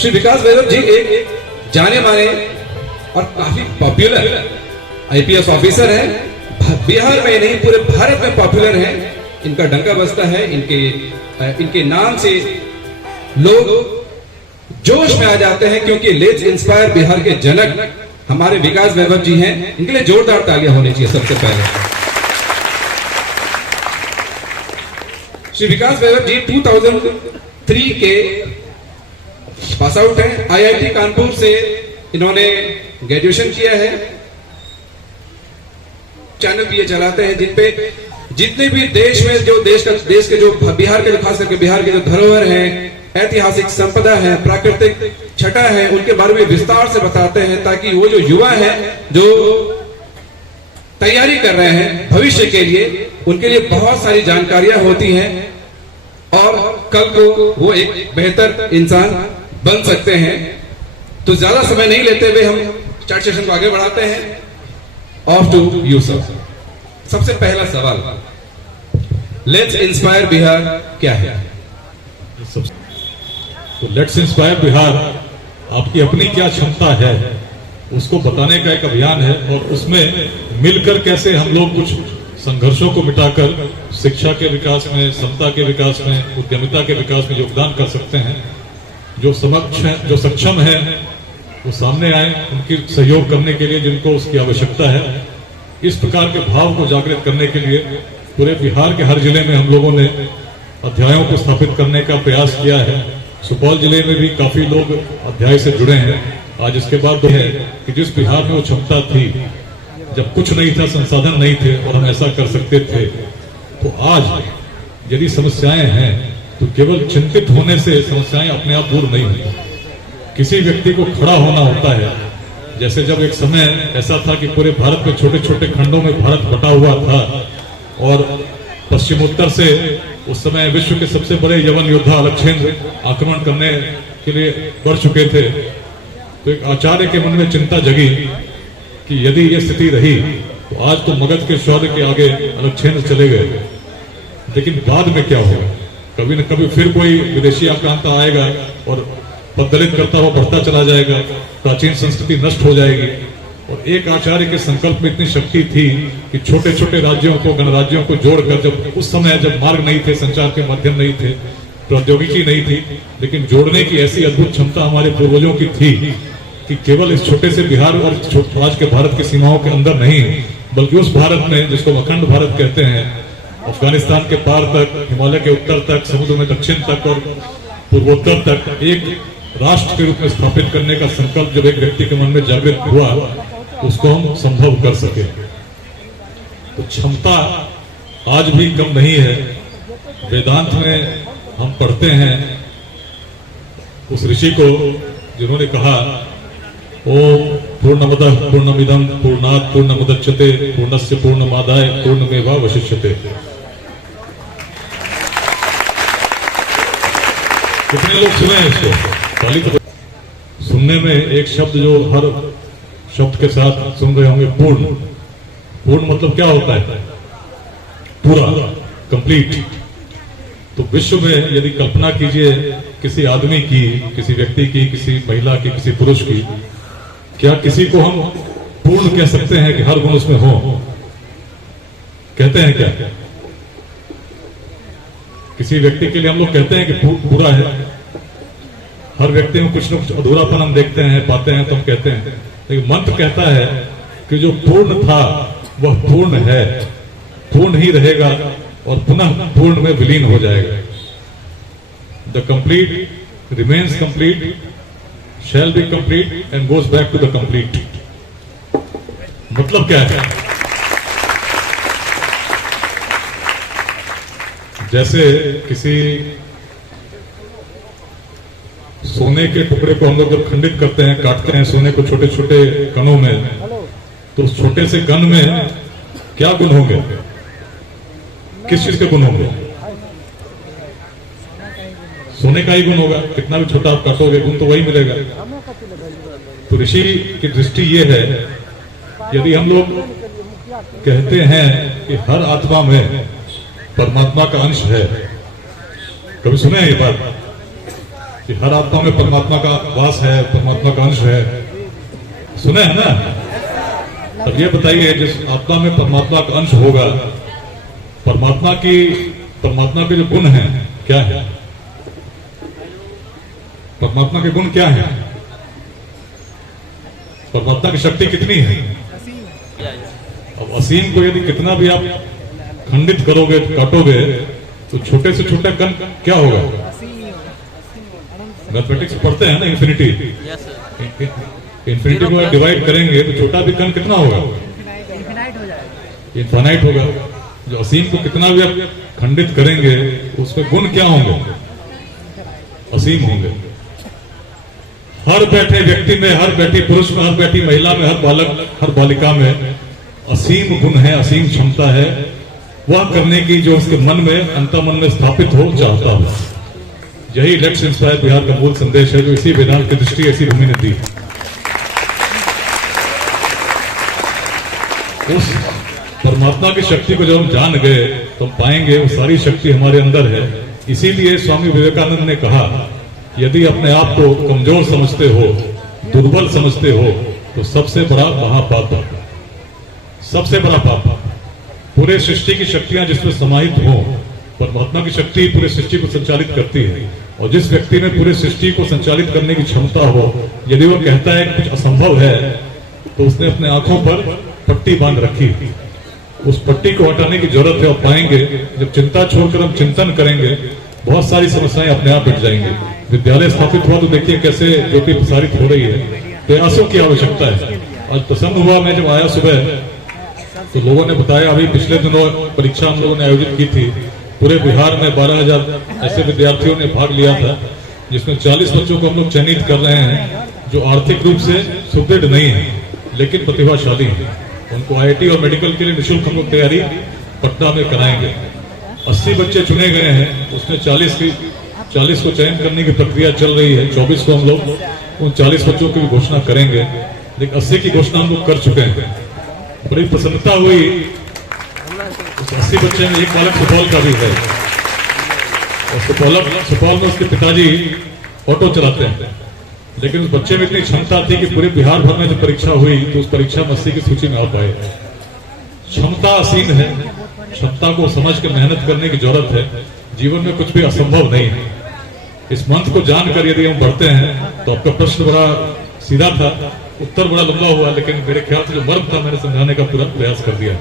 श्री विकास वैभव जी एक जाने माने और काफी पॉपुलर आईपीएस ऑफिसर हैं। बिहार में नहीं पूरे भारत में पॉपुलर हैं। इनका डंका बजता है, इनके नाम से लोग जोश में आ जाते हैं, क्योंकि लेट्स इंस्पायर बिहार के जनक हमारे विकास वैभव जी हैं। इनके लिए जोरदार तालियां होनी चाहिए सबसे पहले। श्री विकास वैभव जी 2003 के पास आउट हैं। आईआईटी कानपुर से इन्होंने ग्रेजुएशन किया है। चैनल भी ये चलाते हैं जिन पे जितने भी देश में जो देश के जो बिहार के, खास करके बिहार के जो धरोहर हैं, ऐतिहासिक संपदा है, प्राकृतिक छटा है, उनके बारे में विस्तार से बताते हैं, ताकि वो जो युवा है जो तैयारी कर रहे हैं भविष्य के लिए, उनके लिए बहुत सारी जानकारियां होती हैं और कल को वो एक बेहतर इंसान बन सकते हैं। तो ज्यादा समय नहीं लेते हुए हम चार्ट सेशन को आगे बढ़ाते हैं। Off to you sir. सबसे पहला सवाल, लेट्स इंस्पायर बिहार क्या है? तो लेट्स इंस्पायर बिहार आपकी अपनी क्या क्षमता है उसको बताने का एक अभियान है, और उसमें मिलकर कैसे हम लोग कुछ संघर्षों को मिटाकर शिक्षा के विकास में, समता के विकास में, उद्यमिता के विकास में योगदान कर सकते हैं। जो सक्षम है वो सामने आए, उनकी सहयोग करने के लिए जिनको उसकी आवश्यकता है। इस प्रकार के भाव को जागृत करने के लिए पूरे बिहार के हर जिले में हम लोगों ने अध्यायों को स्थापित करने का प्रयास किया है। सुपौल जिले में भी काफी लोग अध्याय से जुड़े हैं। आज इसके बाद है कि जिस बिहार में वो क्षमता थी, जब कुछ नहीं था, संसाधन नहीं थे और हम ऐसा कर सकते थे, तो आज यदि समस्याएं हैं तो केवल चिंतित होने से समस्याएं अपने आप दूर नहीं होती। किसी व्यक्ति को खड़ा होना होता है। जैसे जब एक समय ऐसा था कि पूरे भारत में छोटे छोटे खंडों में भारत बटा हुआ था और पश्चिमोत्तर से उस समय विश्व के सबसे बड़े यवन योद्धा अलक्षेंद्र आक्रमण करने के लिए बढ़ चुके थे, तो एक आचार्य के मन में चिंता जगी कि यदि ये स्थिति रही तो आज तो मगध के शौर्य के आगे अलक्षेंद्र चले गए, लेकिन बाद में क्या होगा? कभी न कभी फिर कोई विदेशी आक्रांता आएगा और पद्दलित करता हुआ बढ़ता चला जाएगा, प्राचीन संस्कृति नष्ट हो जाएगी। और एक आचार्य के संकल्प में इतनी शक्ति थी कि छोटे छोटे राज्यों को, गणराज्यों को जोड़कर, जब उस समय जब मार्ग नहीं थे, संचार के माध्यम नहीं थे, प्रौद्योगिकी नहीं थी, लेकिन जोड़ने की ऐसी अद्भुत क्षमता हमारे पूर्वजों की थी कि केवल इस छोटे से बिहार और आज के भारत की सीमाओं के अंदर नहीं, बल्कि उस भारत में जिसको अखंड भारत कहते हैं, अफगानिस्तान के पार तक, हिमालय के उत्तर तक, समुद्र में दक्षिण तक और पूर्वोत्तर तक एक राष्ट्र के रूप में स्थापित करने का संकल्प जब एक व्यक्ति के मन में जागृत हुआ, उसको हम संभव कर सके। तो क्षमता आज भी कम नहीं है। वेदांत में हम पढ़ते हैं उस ऋषि को जिन्होंने कहा, ओम पूर्णमदः पूर्णमिदं पूर्णात् पूर्णमुदच्यते पूर्णस्य पूर्णमादाय पूर्णमेवावशिष्यते। कितने लोग सुने हैं इसको? ताली तो। सुनने में एक शब्द जो हर शब्द के साथ सुन रहे होंगे, पूर्ण। पूर्ण मतलब क्या होता है? पूरा, कंप्लीट। तो विश्व में यदि कल्पना कीजिए किसी आदमी की, किसी व्यक्ति की, किसी महिला की, किसी पुरुष की, क्या किसी को हम पूर्ण कह सकते हैं कि हर गुण उसमें हो? कहते हैं क्या? किसी व्यक्ति के लिए हम लोग कहते हैं कि पूरा है। हर व्यक्ति में कुछ न कुछ अधूरापन हम देखते हैं, पाते हैं, तो हम कहते हैं। लेकिन मंत्र कहता है कि जो पूर्ण था वह पूर्ण है, पूर्ण ही रहेगा और पुनः पूर्ण में विलीन हो जाएगा। The complete remains complete, shall be complete and goes back to the complete. मतलब क्या है? जैसे किसी सोने के टुकड़े को हम लोग जब खंडित करते हैं, काटते हैं सोने को छोटे छोटे कणों में, तो उस छोटे से कण में क्या गुण होंगे? किस चीज के गुण होंगे? सोने का ही गुण होगा। कितना भी छोटा आप काटोगे, गुण तो वही मिलेगा। तो ऋषि की दृष्टि ये है, यदि हम लोग कहते हैं कि हर आत्मा में परमात्मा का अंश है, कभी सुने हैं ये बात? कि हर आत्मा में परमात्मा का वास है, परमात्मा का अंश है, सुने हैं ना? तब ये बताइए, जिस आत्मा में परमात्मा का अंश होगा, परमात्मा के जो गुण हैं क्या है? परमात्मा के गुण क्या है? परमात्मा की शक्ति कितनी है? अब असीम को यदि कितना भी आप खंडित करोगे, काटोगे, तो छोटे से छोटा कण क्या होगा? मैथमेटिक्स पढ़ते हैं ना, इन्फिनिटी। इन्फिनिटी को आप डिवाइड करेंगे तो छोटा भी कण कितना होगा? इनफाइनाइट होगा। जो असीम को कितना भी आप खंडित करेंगे, उसमें गुण क्या होंगे? असीम होंगे। हर बैठे व्यक्ति में, हर बैठी पुरुष में, हर बैठी महिला में, हर बालक, हर बालिका में असीम गुण है, असीम क्षमता है, वह करने की जो उसके मन में, अंतर्मन में स्थापित हो चाहता है। यही लेट्स इंस्पायर बिहार का मूल संदेश है, जो इसी वेदांत की दृष्टि ऐसी भूमि ने दी। उस परमात्मा की शक्ति को जब हम जान गए तो हम पाएंगे वो सारी शक्ति हमारे अंदर है। इसीलिए स्वामी विवेकानंद ने कहा, यदि अपने आप को कमजोर समझते हो, दुर्बल समझते हो, तो सबसे बड़ा महापाप है, सबसे बड़ा पाप। पूरे सृष्टि की शक्तियां जिसमें समाहित हो, परमात्मा की शक्ति पूरे सृष्टि को संचालित करती है। और जिस व्यक्ति में पूरे सृष्टि को संचालित करने की क्षमता हो, यदि वो कहता है कि कुछ असंभव है, तो उसने अपने आंखों पर पट्टी बांध रखी। उस पट्टी को हटाने की जरूरत है। और पाएंगे जब चिंता छोड़कर हम चिंतन करेंगे, बहुत सारी समस्याएं अपने आप मिट जाएंगी। विद्यालय स्थापित हुआ तो देखिए कैसे ज्योति प्रसारित हो रही है। प्रयासों की आवश्यकता है। आज प्रसन्न हुआ, मैं जब आया सुबह तो लोगों ने बताया, अभी पिछले दिनों परीक्षा हम लोगों ने आयोजित की थी। पूरे बिहार में 12,000 ऐसे विद्यार्थियों ने भाग लिया था, जिसमें 40 बच्चों को हम लोग चयनित कर रहे हैं जो आर्थिक रूप से सुदृढ़ नहीं है लेकिन प्रतिभाशाली है। उनको IIT और मेडिकल के लिए निःशुल्क हम लोग तैयारी पटना में कराएंगे। 80 बच्चे चुने गए हैं, उसमें 40 को चयन करने की प्रक्रिया चल रही है। 24 को हम लोग उन 40 बच्चों की भी घोषणा करेंगे, लेकिन 80 की घोषणा हम लोग कर चुके हैं। बड़ी प्रसन्नता हुई। उस 80 बच्चे में एक बालक सुपौल का भी है, और सुपौल में उसके पिताजी ऑटो चलाते हैं। लेकिन उस बच्चे में इतनी क्षमता थी कि पूरे बिहार भर में जब परीक्षा हुई तो उस परीक्षा में 80 की सूची में आ पाए। क्षमता असीम है। क्षमता को समझ कर मेहनत करने की जरूरत है। जीवन में कुछ भी असंभव नहीं है। इस मंत्र को जानकर यदि हम बढ़ते हैं तो आपका प्रश्न बड़ा सीधा था, उत्तर बड़ा लंबा हुआ, लेकिन मेरे ख्याल से जो मर्म था मैंने समझाने का पूरा प्रयास कर दिया।